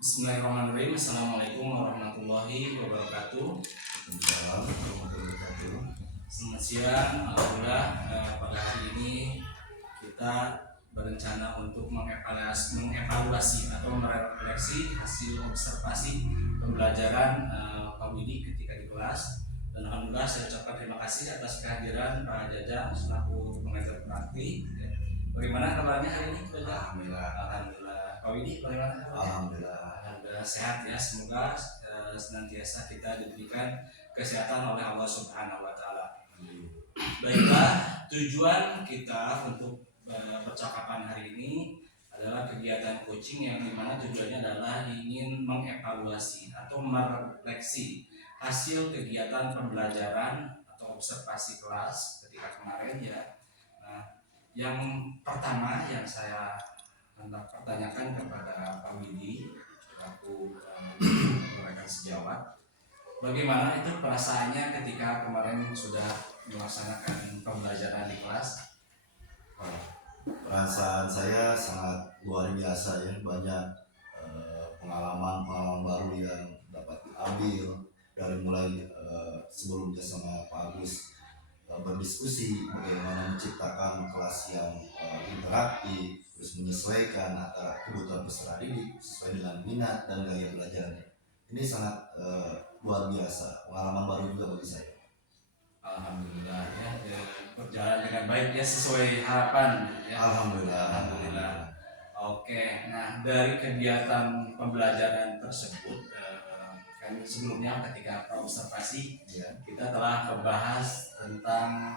Bismillahirrahmanirrahim. Assalamualaikum warahmatullahi wabarakatuh. Waalaikumsalam warahmatullahi wabarakatuh. Selamat siang. Alhamdulillah pada hari ini kita berencana untuk mengevaluasi atau merefleksi hasil observasi pembelajaran Pak Widi ketika di kelas. Dan alhamdulillah saya ucapkan terima kasih atas kehadiran Pak Jaja selaku pengajar praktik. Bagaimana kabarnya hari ini, Pak Jaja? Alhamdulillah. Alhamdulillah. Pak Widi bagaimana kabarnya? Alhamdulillah. Alhamdulillah sehat ya. Semoga senantiasa kita diberikan kesehatan oleh Allah Subhanahu wa taala. Baiklah, tujuan kita untuk percakapan hari ini adalah kegiatan coaching yang dimana tujuannya adalah ingin mengevaluasi atau merefleksi hasil kegiatan pembelajaran atau observasi kelas ketika kemarin ya. Nah, yang pertama yang saya hendak pertanyakan kepada Pak Widi selaku rekan sejawat, bagaimana itu perasaannya ketika kemarin sudah melaksanakan pembelajaran di kelas? Perasaan saya sangat luar biasa ya, banyak pengalaman baru yang dapat diambil dari mulai sebelumnya sama Pak Agus berdiskusi bagaimana menciptakan kelas yang interaktif, terus menyesuaikan antara kebutuhan peserta didik sesuai dengan minat dan gaya belajarnya. Ini sangat luar biasa, pengalaman baru juga bagi saya. Alhamdulillah ya, berjalan dengan baik ya, sesuai harapan ya. Alhamdulillah. Oke, nah dari kegiatan pembelajaran tersebut kan sebelumnya ketika observasi Ya. kita telah membahas tentang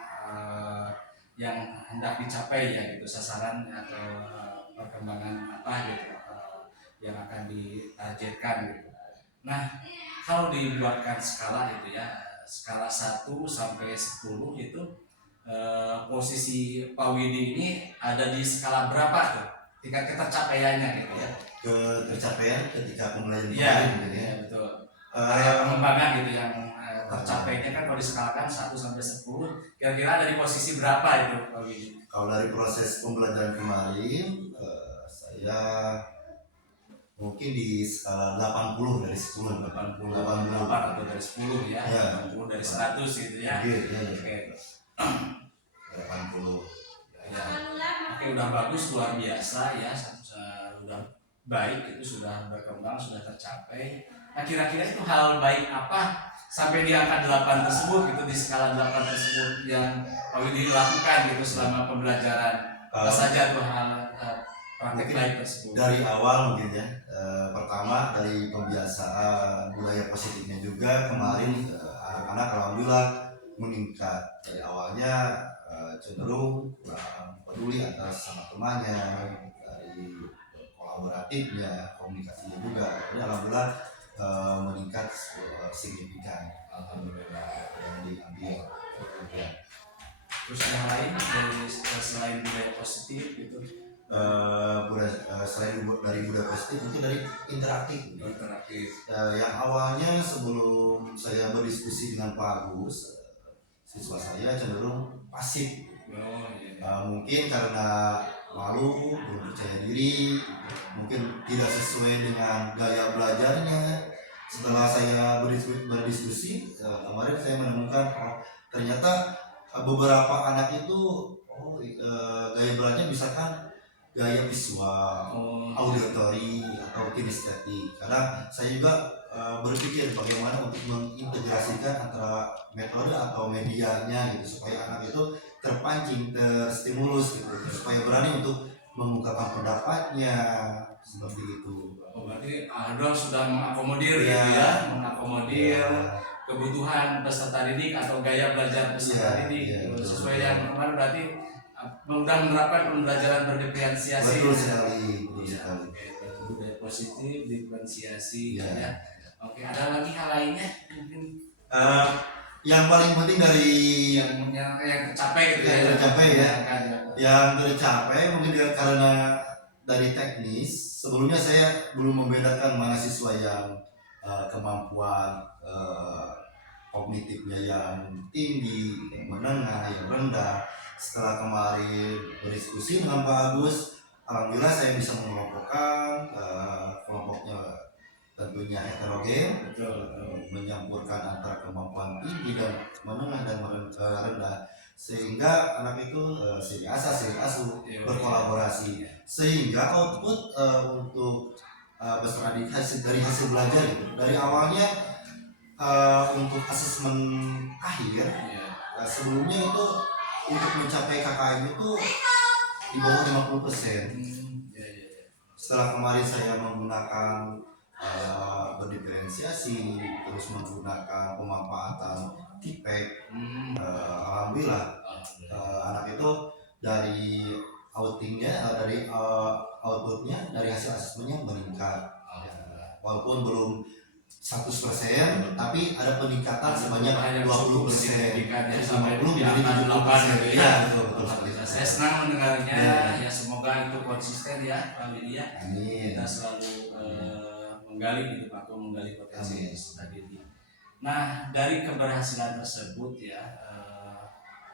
yang hendak dicapai ya gitu, sasaran atau perkembangan apa gitu yang akan ditargetkan gitu. Nah, kalau dibuatkan skala itu ya, skala 1 sampai 10 itu posisi Pak Widi ini ada di skala berapa tuh? Tingkat ketercapaiannya gitu ya. Ketercapaian ketika pembelajaran Iya, gitu ya. betul. Area pengembangan gitu yang tercapainya kan kalau diskalakan 1 sampai 10, kira-kira ada di posisi berapa itu Pak Widi? Kalau dari proses pembelajaran kemarin, saya mungkin di skala 80 dari 10. 88 atau dari 10 ya, Ya. 80 dari 100 gitu ya. Oke. 80. Ya. Oke, udah bagus, luar biasa ya, sudah baik, itu sudah berkembang, sudah tercapai. Nah, kira-kira itu hal baik apa sampai di angka 8 tersebut gitu, di skala 8 tersebut yang Pak Widi lakukan gitu selama pembelajaran? Apa saja tuh hal praktek baik tersebut? Dari awal mungkin ya, pertama dari pembiasaan budaya positifnya juga kemarin anak-anak alhamdulillah meningkat. Dari awalnya cenderung peduli atas sama temannya, dari kolaboratifnya, komunikasinya juga. Jadi alhamdulillah meningkat signifikan. Alhamdulillah yang diambil. Ya. Terus yang lain dari selain budaya positif gitu? Selain dari budaya positif mungkin dari interaktif. Yang awalnya sebelum saya berdiskusi dengan Pak Agus, siswa saya cenderung pasif. Mungkin karena malu, belum percaya diri, mungkin tidak sesuai dengan gaya belajarnya. Setelah saya berdiskusi kemarin saya menemukan ternyata beberapa anak itu gaya belajarnya misalkan gaya visual, auditory atau kinestetik. Karena saya juga berpikir bagaimana untuk mengintegrasikan antara metode atau medianya gitu supaya anak itu terpancing, terstimulus gitu, supaya berani untuk mengungkapkan pendapatnya seperti itu. Berarti Aldo sudah mengakomodir gitu ya, mengakomodir kebutuhan peserta didik atau gaya belajar peserta didik gitu. Sesuai yang kemarin berarti mudah menerapkan pembelajaran berdiferensiasi. Betul sekali. Budaya positif, diferensiasi ya. Oke, ada lagi hal lainnya mungkin yang paling penting dari yang tercapai gitu ya. Yang tercapai mungkin karena dari teknis. Sebelumnya saya belum membedakan mana siswa yang kemampuan kognitifnya yang tinggi, yang menengah, yang rendah. Setelah kemarin berdiskusi dengan Pak Agus, alhamdulillah saya bisa mengelompokkan kelompoknya tentunya heterogen, Betul. menyampurkan antara kemampuan tinggi dan menengah dan rendah, sehingga anak itu silih asa silih asuh berkolaborasi, sehingga output untuk besar dari hasil belajar gitu. Dari awalnya untuk asesmen akhir sebelumnya itu untuk mencapai KKM itu di bawah 50%. Setelah kemarin saya menggunakan berdiferensiasi, terus menggunakan pemanfaatan TPEC, alhamdulillah anak itu dari dari outputnya, dari hasil asesmennya meningkat. Walaupun belum 100%, tapi ada peningkatan sebanyak 20%. Dari sampai di angka 8 gitu ya. Betul. Saya senang mendengarnya. Ya semoga itu konsisten ya Pak Willy ya. Amin. Kita selalu menggali gitu Pak, menggali potensi tadi. Nah dari keberhasilan tersebut ya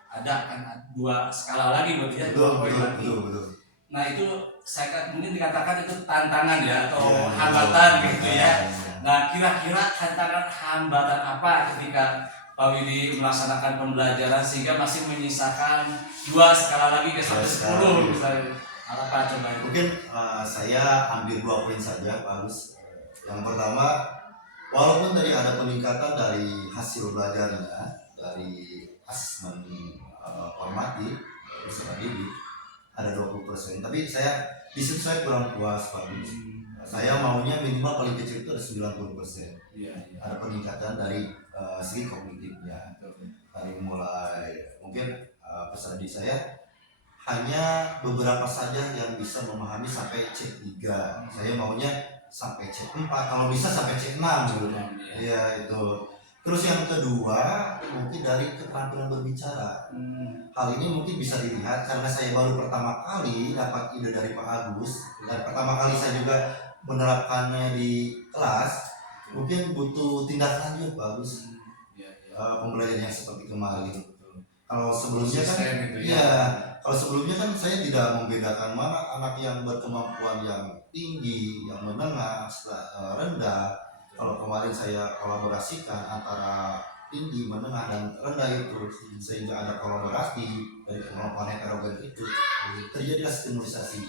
ada kan 2 skala lagi buat ya, 2 poin lagi. Betul. Nah itu saya mungkin dikatakan itu tantangan ya atau hambatan gitu ya. Nah kira-kira tantangan hambatan apa ketika Pak Willy melaksanakan pembelajaran sehingga masih menyisakan 2 skala lagi ke 1-10 misalnya, apa coba? Mungkin saya ambil 2 poin saja Pak Agus. Yang pertama, walaupun tadi ada peningkatan dari hasil belajarnya, dari asesmen formatif peserta didik ada 20%, tapi di situ saya kurang puas Pak Agus. Saya maunya minimal paling kecil itu ada 90%. Ada peningkatan dari segi kognitifnya. Dari mulai mungkin peserta didik saya hanya beberapa saja yang bisa memahami sampai C3. Saya maunya sampai C4, kalau bisa sampai C6 gitu. Ya itu. Terus yang kedua mungkin dari keterampilan berbicara. Hal ini mungkin bisa dilihat karena saya baru pertama kali dapat ide dari Pak Agus, dan pertama kali saya juga menerapkannya di kelas. Mungkin butuh tindak lanjut Pak Agus. Pembelajaran yang seperti kemarin. Kalau sebelumnya kan kalau sebelumnya kan saya tidak membedakan mana anak yang berkemampuan yang tinggi, yang menengah, rendah. Kalau kemarin saya kolaborasikan antara tinggi, menengah, dan rendah itu, sehingga ada kolaborasi dari kemampuan heterogen itu, terjadilah stimulasi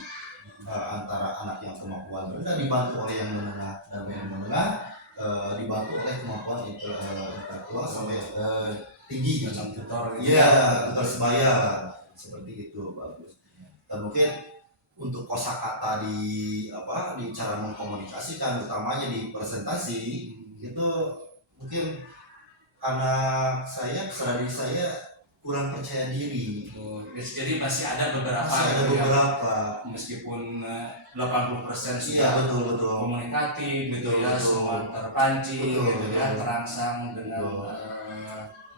antara anak yang kemampuan rendah dibantu oleh yang menengah, dan yang menengah dibantu oleh kemampuan intelektual sampai tinggi macam tutor gitu. Tutor sebaya seperti itu bagus. Dan mungkin untuk kosakata di cara mengkomunikasikan, utamanya di presentasi itu mungkin anak saya, peserta didik saya kurang percaya diri. Jadi masih ada beberapa. Meskipun 80% sudah betul. komunikatif gitu ya, semua terpancing gitu ya, terangsang dengan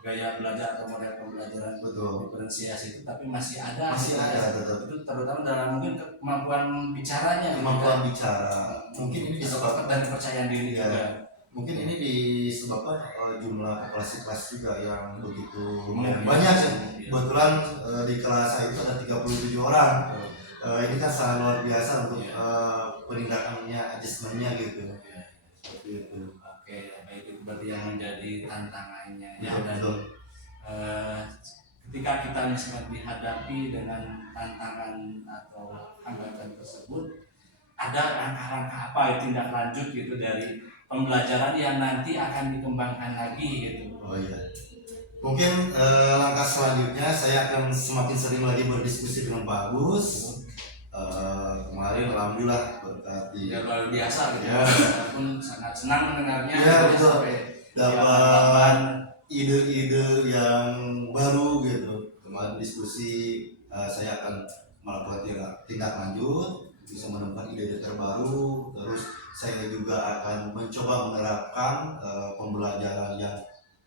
gaya belajar atau model pembelajaran diferensiasi itu, tapi masih ada betul. Itu terutama dalam mungkin kemampuan bicaranya, bicara. Mungkin ini disebabkan dan kepercayaan diri juga. Mungkin ini disebabkan jumlah populasi kelas juga yang begitu banyak. Kebetulan di kelas saya itu ada 37 orang. Ini kan sangat luar biasa untuk penindakannya, adjustmentnya gitu. Seperti itu. Oke, baik, itu berarti yang menjadi tantangannya ya. Betul. Ketika kita misalkan dihadapi dengan tantangan atau hambatan tersebut, ada langkah-langkah apa tindak lanjut gitu dari pembelajaran yang nanti akan dikembangkan lagi gitu. Oh iya. Mungkin langkah selanjutnya saya akan semakin sering lagi berdiskusi dengan Pak Agus. Kemarin alhamdulillah berkat luar biasa gitu. Pun sangat senang mendengarnya. Betul. Dapat ide-ide yang baru gitu. Kemarin diskusi saya akan melakukan tindak lanjut, bisa menemukan ide-ide terbaru. Terus saya juga akan mencoba menerapkan pembelajaran yang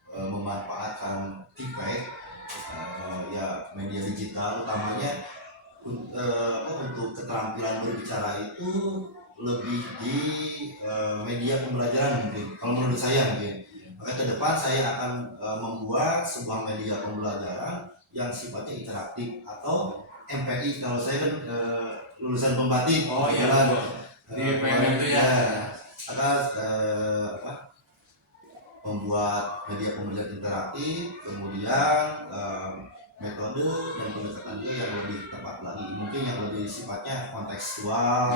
memanfaatkan TPEC, media digital, utamanya untuk keterampilan berbicara itu lebih di media pembelajaran mungkin. Kalau menurut saya mungkin. Maka ke depan saya akan membuat sebuah media pembelajaran yang sifatnya interaktif atau MPI. Kalau saya kan lulusan pembatik. Di PM itu ya. Maka membuat media pembelajaran interaktif, kemudian metode dan pendekatan juga yang lebih tepat lagi, mungkin yang lebih sifatnya kontekstual,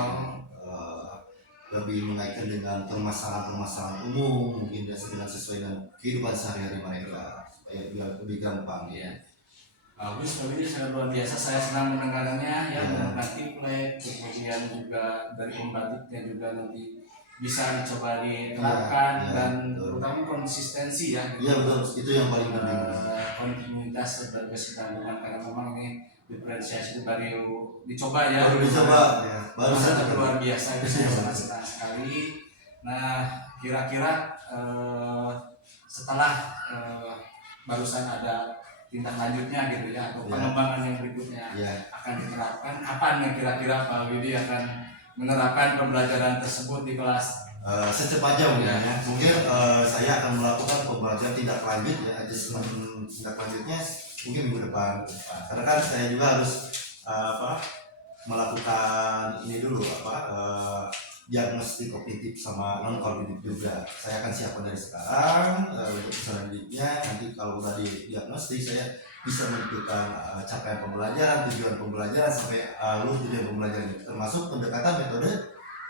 lebih mengaitkan dengan permasalahan-permasalahan umum, mungkin dengan sesuai dengan kehidupan sehari-hari mereka supaya lebih gampang ya. Bagus, ini sangat luar biasa. Saya senang mendengarnya ya, menggunakan template, kemudian juga dari pembatiknya juga nanti bisa dicoba diterapkan dan terutama konsistensi ya. Iya betul, itu yang paling penting. Kontinuitas dan kesinambungan, karena memang ini diferensiasi itu baru dicoba ya. Baru dicoba, ya. Baru sangat luar biasa, itu saya sangat senang sekali. Nah, kira-kira setelah barusan ada tindak lanjutnya gitu ya, atau pengembangan yang berikutnya akan diterapkan, kapan ya kira-kira Pak Widi akan menerapkan pembelajaran tersebut di kelas? Secepatnya mungkin ya. Mungkin saya akan melakukan pembelajaran tindak lanjut ya, adjustment tindak lanjutnya mungkin minggu depan. Karena kan saya juga harus melakukan ini dulu diagnostik kognitif sama non kognitif juga. Saya akan siapkan dari sekarang untuk selanjutnya. Nanti kalau udah diagnostik saya bisa menentukan capaian pembelajaran, tujuan pembelajaran sampai tujuan pembelajaran itu, termasuk pendekatan metode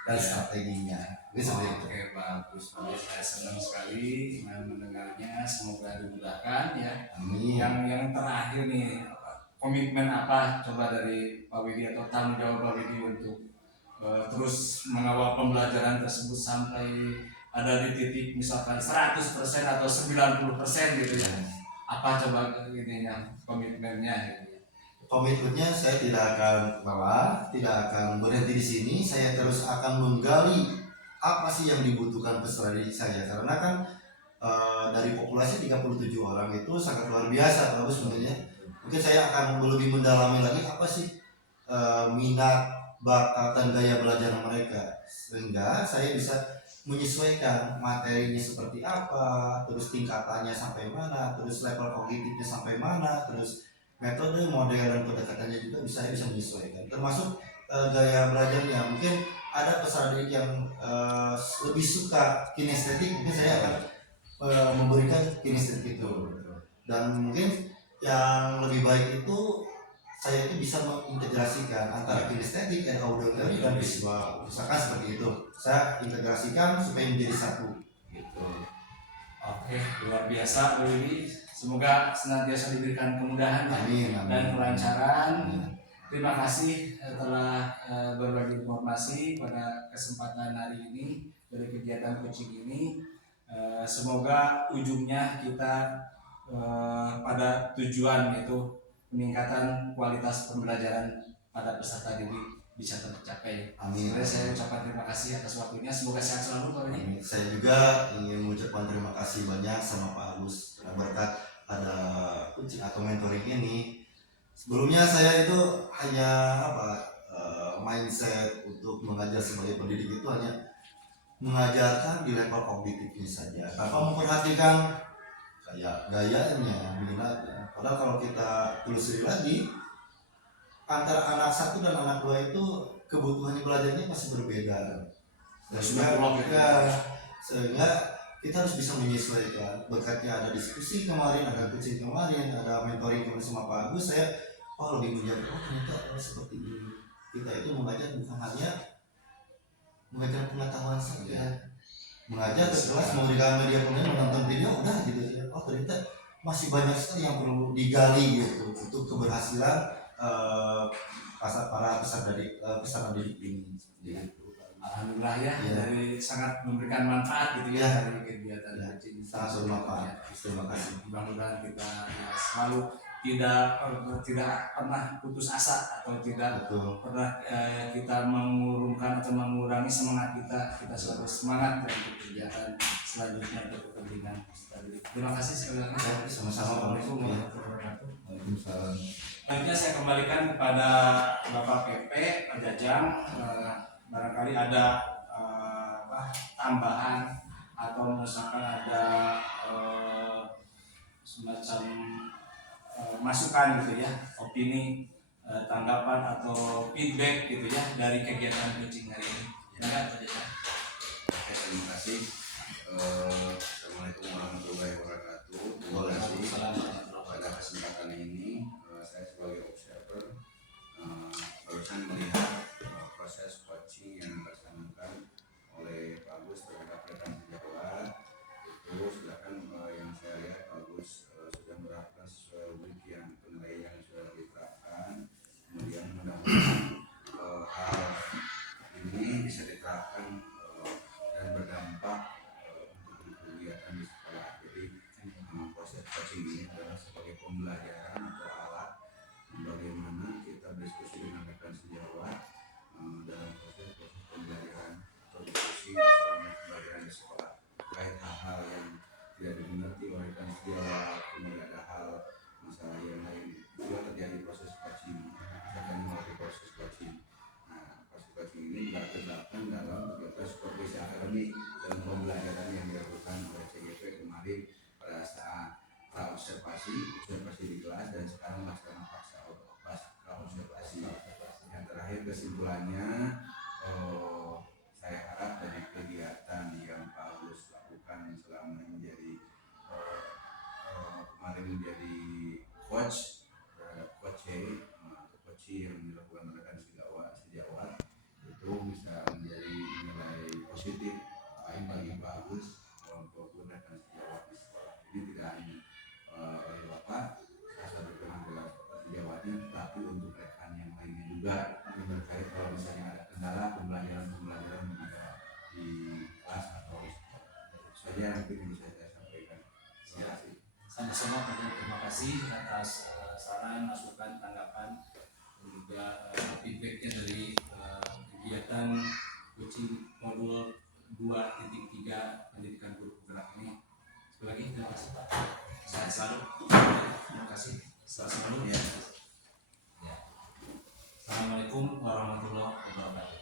dan strateginya. Oke, bagus. Saya senang sekali mendengarnya. Semoga dimudahkan ya. Amin. Yang terakhir nih, komitmen apa coba dari Pak Widi atau tanggung jawab Pak Widi untuk terus mengawal pembelajaran tersebut sampai ada di titik misalkan 100% atau 90% gitu ya. Apa coba ininya, komitmennya gitu ya? Komitmennya saya tidak akan lelah, tidak akan berhenti di sini. Saya terus akan menggali apa sih yang dibutuhkan peserta didik saya, karena kan dari populasi 37 orang itu sangat luar biasa, bagus sebenarnya. Mungkin saya akan lebih mendalami lagi apa sih minat, bakat dan gaya belajar mereka, sehingga saya bisa menyesuaikan materinya seperti apa, terus tingkatannya sampai mana, terus level kognitifnya sampai mana, terus metode, model dan pendekatannya juga saya bisa menyesuaikan, termasuk gaya belajarnya. Mungkin ada peserta didik yang lebih suka kinestetik, mungkin saya akan memberikan kinestetik itu, dan mungkin yang lebih baik itu saya itu bisa mengintegrasikan antara kinestetik dan auditory dan visual, misalkan seperti itu. Saya integrasikan supaya menjadi satu gitu. Oke, luar biasa Bu Widi. Semoga senantiasa diberikan kemudahan dan kelancaran. Terima kasih telah berbagi informasi pada kesempatan hari ini dari kegiatan coaching ini. Semoga ujungnya kita pada tujuan, yaitu peningkatan kualitas pembelajaran pada peserta didik bisa tercapai. Amin. Saya ucapkan terima kasih atas waktunya. Semoga sehat selalu Pak Widi. Saya juga ingin mengucapkan terima kasih banyak sama Pak Agus berkat ada coaching atau mentoring ini. Sebelumnya saya itu hanya mindset untuk mengajar sebagai pendidik itu hanya mengajarkan di level kognitifnya saja, tanpa memperhatikan kayak gayanya, minatnya. Padahal kalau kita telusuri lagi, antara anak satu dan anak dua itu kebutuhan belajarnya masih berbeda. Sehingga kita harus bisa menyesuaikan. Berkatnya ada diskusi kemarin, ada coaching kemarin, ada mentoring kemarin sama Pak Agus, saya lebih menjaga, ternyata seperti ini. Kita itu mengajar bukan hanya mengajar pengetahuan saja, mengajar ke kelas, memberikan media pembelajaran, menonton video udah gitu ya. Ternyata masih banyak sekali yang perlu digali gitu untuk keberhasilan para peserta didik ini. Alhamdulillah ya, dari sangat memberikan manfaat gitu ya dari kegiatan coaching. Sangat bermanfaat. Terima kasih. Mudah-mudahan kita selalu tidak pernah putus asa atau tidak pernah kita mengurungkan atau mengurangi semangat kita selalu semangat untuk kegiatan selanjutnya untuk kepentingan tadi. Terima kasih sekali lagi. Sama-sama. Assalamualaikum warahmatullahi wabarakatuh. Waalaikumsalam. Selanjutnya saya kembalikan kepada Bapak PP Pak Jajang. Barangkali ada tambahan atau misalkan ada semacam masukan gitu ya, opini, tanggapan atau feedback gitu ya dari kegiatan coaching hari ini. Oke, terima kasih. Assalamualaikum warahmatullahi wabarakatuh. Terima kasih pada kesempatan ini. Saya sebagai observer barusan melihat proses coaching yang dilaksanakan oleh Pak Agus terhadap rekan sejawat. Itu silakan yang saya lihat Pak Agus sudah menerapkan sesuai weekend penilaian yang sudah diterapkan. Kemudian mudah-mudahan hal ini bisa diterapkan dan berdampak untuk kegiatan di sekolah. Jadi proses coaching ini adalah sebagai pembelajaran atau alat bagaimana kita berdiskusi dengan rekan sejawat dalam proses pembelajaran atau diskusi selama pembelajaran di sekolah terkait hal-hal yang tidak dimengerti oleh rekan sejawat, kemudian ada hal masalah yang lain juga terjadi proses coaching. Kita akan melalui proses coaching. Nah, proses coaching ini juga terdapat dalam kegiatan supervisi akademik dan pembelajaran yang dilakukan oleh CGP kemarin pada saat observasi di kelas dan sekarang melaksanakan pasca observasi. Yang terakhir kesimpulannya, saya harap dari kegiatan yang Pak Agus lakukan selama menjadi kemarin menjadi coach terhadap coach yang dilakukan oleh rekan sejawat itu bisa menjadi nilai positif baik bagi Pak Agus maupun rekan sejawat di sekolah. Ini tidak hanya oleh Bapak sebagai pengambil sejawatnya, tapi untuk rekan yang lainnya juga terkait kalau misalnya ada kendala pembelajaran yang ada di kelas atau di sekolah. Itu saja yang mungkin bisa saya sampaikan. Terima kasih. Sama-sama, terima kasih atas saran, masukan, tanggapan dan juga feedbacknya dari kegiatan coaching modul 2.3 pendidikan guru penggerak ini. Sekali lagi terima kasih Pak. Sehat selalu. Terima kasih. Sehat selalu. Ya. Assalamualaikum warahmatullahi wabarakatuh.